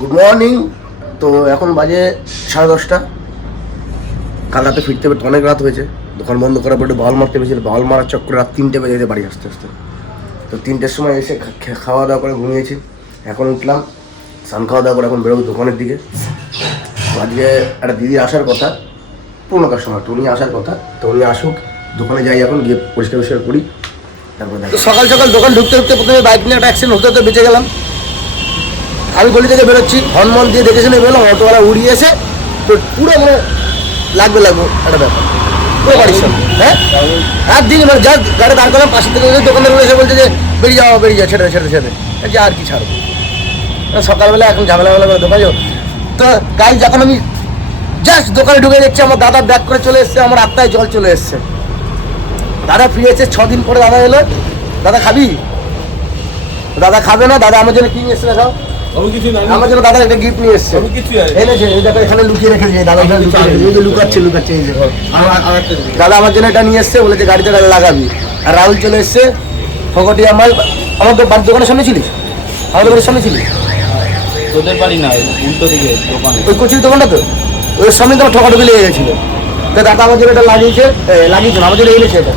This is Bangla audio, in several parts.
Good morning. তো এখন বাজে 10:30। কাল রাতে ফিরতে হবে, অনেক রাত হয়েছে। দোকান বন্ধ করার পরে বল মারতে পেরেছিল, বল মারার চক্করে রাত 3টে বেজে গেছে বাড়ি আসতে আসতে। তো 3টের সময় এসে খাওয়া দাওয়া করে ঘুমিয়েছি। এখন উঠলাম, স্নান খাওয়া দাওয়া করে এখন বেরোবো দোকানের দিকে। আজকে একটা দিদি আসার কথা, পুরোনো কাস্টমার, তো উনি আসার কথা। তো উনি আসুক, দোকানে যাই এখন, গিয়ে পরিষ্কার করি। তারপরে সকাল সকাল দোকান ঢুকতে প্রথমে বাইক নিয়ে একটা অ্যাক্সিডেন্ট হতে বেঁচে গেলাম। আমি গলি থেকে বেরোচ্ছি, হর্নমন দিয়ে দেখে শুনে বেরোলাম, অটোওয়ালা উড়িয়ে এসে তো পুরো মানে লাগবে একটা ব্যাপার, পুরো বাড়ির সামনে। হ্যাঁ, একদিন মানে যা গাড়ি দাঁড় করলাম, পাশের থেকে দোকানদার এসে বলছে যে বেরিয়ে যাও ছেড়ে যে আর কি ছাড়বো। সকালবেলা এখন ঝামেলা করে দোকান যাও। তো গাড়ি যখন আমি জাস্ট দোকানে ঢুকে দেখছি, আমার দাদা ব্যাক করে চলে এসছে, আমার আত্মায় জল চলে এসছে। দাদা ফিরেছে 6 দিন পরে। দাদা এলো, দাদা খাবি? দাদা খাবে না। দাদা আমার জন্য কি নিয়ে এসছে দেখাও। আমার জন্য দাদা একটা গিফট নিয়ে এসছে, এনেছে। এই দেখো এখানে লুকিয়ে রেখেছে, দাদা লুকাচ্ছে। দাদা আমার জন্য এটা নিয়ে এসছে, বলেছে গাড়িতে লাগাবি। আর রাহুল চলে এসছে ফকটি। আমার তো বাড়ির দোকানের সামনে ছিলিস, আমার দোকানের সামনে ছিলিস। তোদের বাড়ি না, উল্টো দিকে দোকান, ওই কচুরি দোকানটা তো, ওই সামনে তো ঠকাঠকি লেগে গেছিলো। তো দাদা আমার জন্য এটা লাগিয়েছে আমার জন্য এনেছে এটা।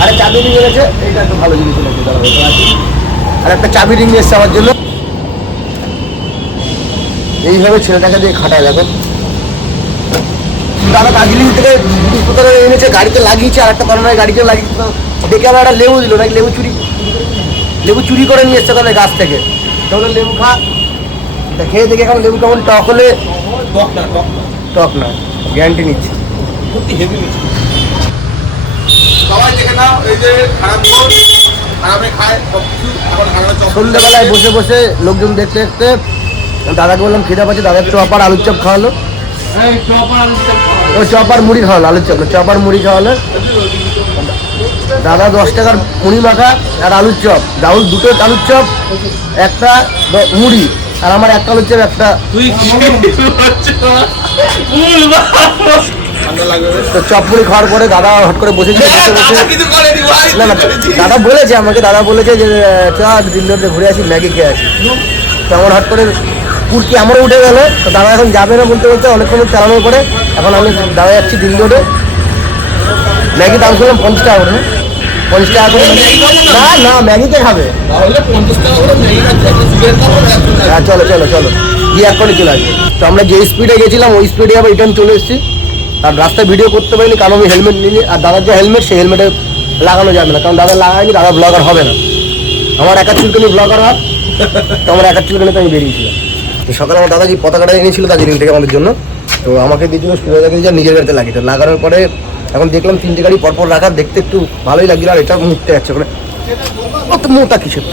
আরে চাবি রিং এনেছে, এটা একটু ভালো জিনিস এনেছে দাদা। আর একটা চাবি রিং এসছে আমার জন্য। এইভাবে ছেলেটাকে দিয়ে খাটায় দেখো। দাদা দার্জিলিং থেকে বিস্কুট এনেছে, গাড়িতে লাগিয়েছে। আর একটা কারণে গাড়িতে লাগিয়েছে, দেখে আবার একটা লেবু দিল, নাকি লেবু চুরি করে নিয়ে এসছে তাহলে গাছ থেকে। তাহলে লেবু খা, খেয়ে দেখে এখন লেবু কেমন টক হলে। টক না, গ্যারান্টি নিচ্ছি। সন্ধ্যেবেলায় বসে বসে লোকজন দেখতে দেখতে দাদাকে বললাম খিদা পাচ্ছে, দাদার চপ আর আলুর চপ খাওয়ালো। ও চপ আর মুড়ি খাওয়ালো, আলুর চপ না, চপ আর মুড়ি খাওয়ালো। দাদা 10 টাকার মুড়ি মাখা আর আলুর চপ, রাহুল 2টো আলুর চপ, একটা মুড়ি, আর আমার একটা আলুর চপ একটা। তো চপ মুড়ি খাওয়ার পরে দাদা হট করে বসেছে। না না, দাদা বলেছে আমাকে, দাদা বলেছে যে দিন ধরে ঘুরে আসি, ম্যাগি খেয়ে আসি। তো আমার হট করে কুর্তি আমারও উঠে গেল। তো দাদা এখন যাবে না বলতে অনেকক্ষণ চালানোর পরে এখন আমি দাদা যাচ্ছি দিন ধরে। ম্যাগি দাম শুনলাম 50 টাকা করে। 50 টাকা করে না, ম্যাগিতে খাবে। হ্যাঁ চলো গিয়ে এখনই চলে আসবে। তো আমরা যে স্পিডে গেছিলাম ওই স্পিডে আবার রিটার্ন চলে এসেছি। আর রাস্তায় ভিডিও করতে পারিনি, কারণ আমি হেলমেট নিইনি। আর দাদার যে হেলমেট, সেই হেলমেটে লাগানো যাবে না, কারণ দাদা লাগায়নি, দাদা ব্লগার হবে না। আমার একা চুলকানি ব্লগার হয়, তো আমার একা চুলকানিতে আমি বেরিয়েছিলাম। তো সকালে আমার দাদা যে পতাকাটা এনেছিল দার্জিলিং থেকে আমাদের জন্য, তো আমাকে দিয়েছিল সুবিধাকে নিজের গাড়িতে লাগিয়ে। লাগানোর পরে এখন দেখলাম 3টে গাড়ি পরপর রাখা, দেখতে একটু ভালোই লাগছিল। আর এটা মুখতে যাচ্ছে ওখানে। তো মোটা কিসের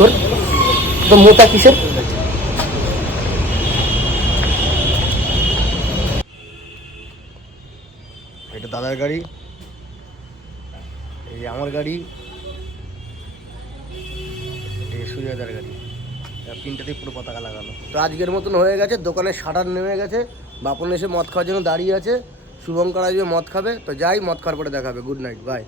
তো মোটা কিসের? এটা দাদার গাড়ি, এই আমার গাড়ি, এই সুজাদার গাড়ি, 3টাতেই পুরো পতাকা লাগানো। তো আজকের মতন হয়ে গেছে, দোকানের শাটার নেমে গেছে। বাপন এসে মদ খাওয়ার জন্য দাঁড়িয়ে আছে, শুভঙ্কর আসবে মদ খাবে। তো যাই, মদ খাওয়ার পরে দেখাবে। Good night, by.